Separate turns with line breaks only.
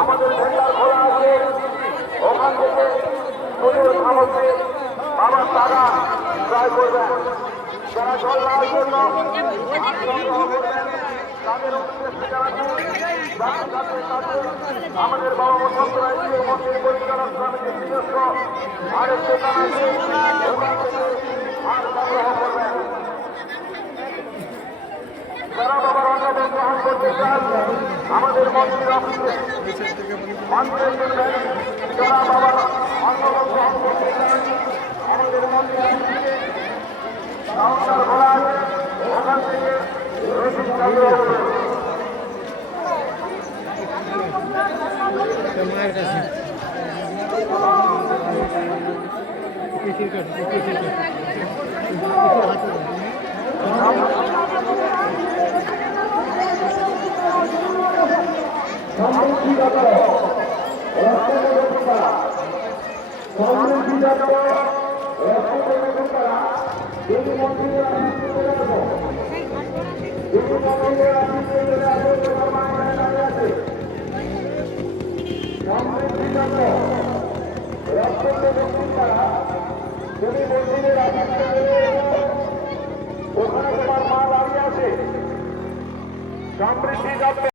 আমাদের ভেন্ডার খোলা আছে ওখান থেকে জন্য আমাদের বাবা বসন্ত আরেকটি জানাচ্ছি ওখান থেকে আর সংগ্রহ করবেন যারা বাবার অন্নদান গ্রহণ করতে চান আমাদের মন্দির অফিসে মন্দিরের জন্য যারা বাবার অন্নদান গ্রহণ করতে চান আমাদের মন্দির অফিসে কাউন্টার খোলা আছে ওখান থেকে রসিদ সংগ্রহ করবেন
মায়ের কাছে পিঠের কাছে পিঠের কাছে
চলে এসো ওখানে তোমার মা দাঁড়িয়ে আছে সমৃদ্ধিগত